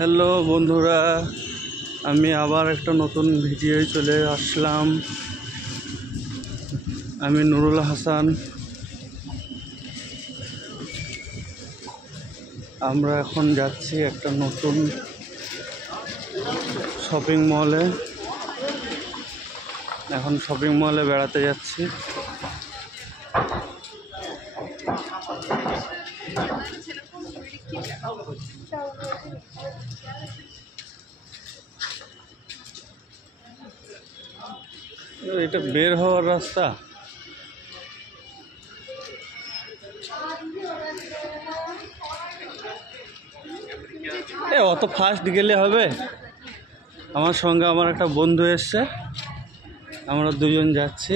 Hello বন্ধুরা, আমি আবার একটা নতুন ভিডিও চলে আসলাম। আমি নুরুল হাসান। আমরা এখন যাচ্ছি একটা নতুন শপিং মলে। এখন শপিং মলে বেড়াতে যাচ্ছি। এটা বের হওয়ার রাস্তা। অত ফাস্ট গেলে হবে? আমার সঙ্গে আমার একটা বন্ধু এসছে, আমরা দুজন যাচ্ছি।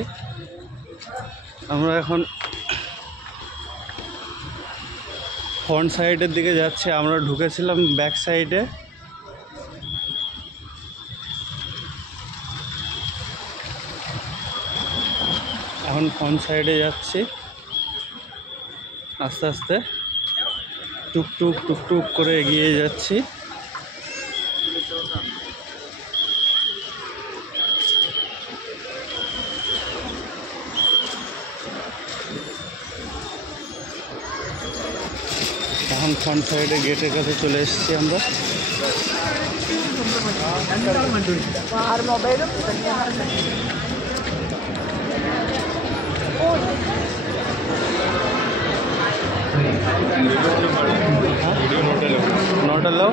আমরা এখন ফ্রন্ট সাইডের দিকে যাচ্ছি। আমরা ঢুকেছিলাম ব্যাক সাইডে। এখন ফ্রন্ট সাইডে যাচ্ছি আস্তে আস্তে, টুকটুক টুকটুক করে এগিয়ে যাচ্ছি। এখন ফ্রন্ট সাইডে গেটের কাছে চলে এসেছি আমরা। নোট এলো।